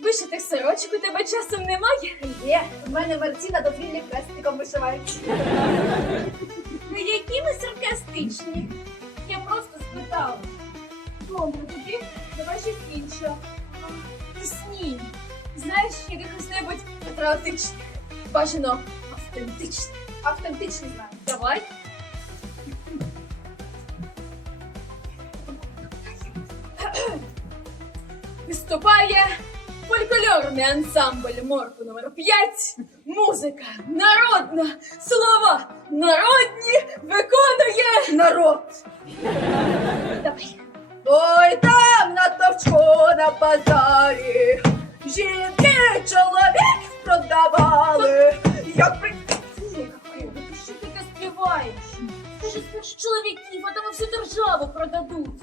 Вишитих сорочок у тебе часом немає? Є, в мене Мартіна до фрілі хрестиком вишивають. Ну які ви саркастичні. Я просто спитала. Добре, тоді давай щось інше. А, Пісні. Знаєш, якихось небудь патріотичних. Бажано автентичних. Автентичний знаю. Давай. Виступає фольклорний ансамбль морку номер 5 Музика народна, слова народні виконує Народ! Ой, там на товчку на базарі жінки чоловік продавали. Як при... Ти що таке співаєш? Скажи, спершу чоловіків, а тому всю державу продадуть.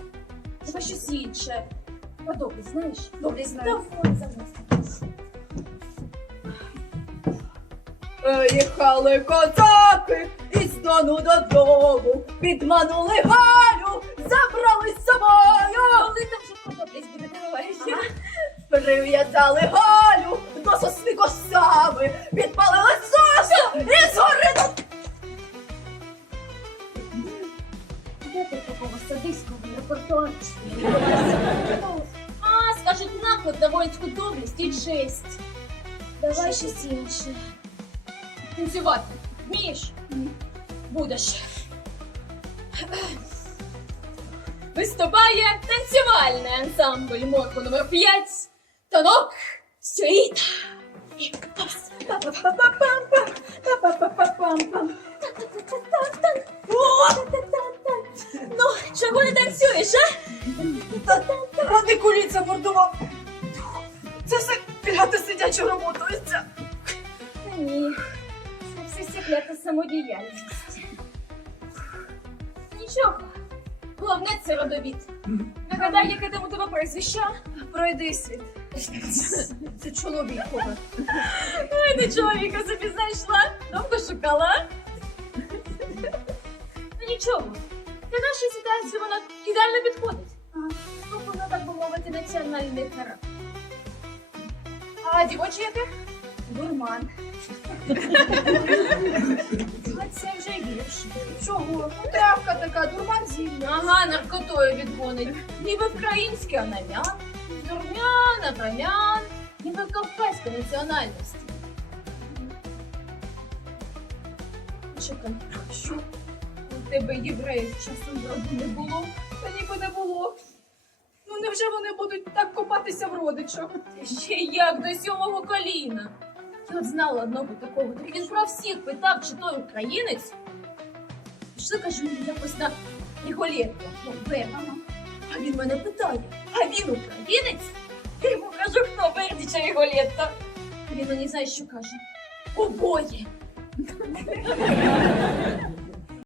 Давай щось інше. Подобай, знаєш? Добре знаю. Давай за. Е, Їхали козаки із дону додому, підманули Галю, забрали з собою, Коли там вже подобались буде давай. прив'язали Галю до сосни косами, підпалили сосну і згорили. Де ти такого садиського репертуару? На воїнську доблесть і честь. Давай щось інше. Танцювати. Вмієш? Будеш. Виступає танцювальний ансамбль морку номер 5 Танок Сюїта. Ну, чого не танцюєш, а? Та- Ради куліця мордував. Це все клята сидяча роботується. Та ні, це все секрета самодіяльність. Нічого. Головне це родовід. Нагадай, яке там у тебе прізвище? Пройди світ. Це чоловік. Ой, ти чоловіка собі знайшла. Довго шукала. Ну нічого. Для нашої ситуації вона ідеально підходить. Ну, вона, так би мовити, національний характер. А дівочі яке? Дурман. А це вже гірше. Чого? Ну, травка така, дурман зімна. Ага, наркотою відгонить. Ніби український анамян, дурмян, абрамян, ніби кавказької національності. Чекай, що? У тебе євреїв часом не було? Та ніби не було. Ну невже вони будуть так копатися в родичах? Ще як до сьомого коліна. Я от знала одного такого, так він про всіх питав, чи той українець. Пішли, кажу, якось на Іголєтку, ну, Берна. А він мене питає, а він українець? Я йому кажу, хто Бердіча. А він мені знає, що каже. Обоє.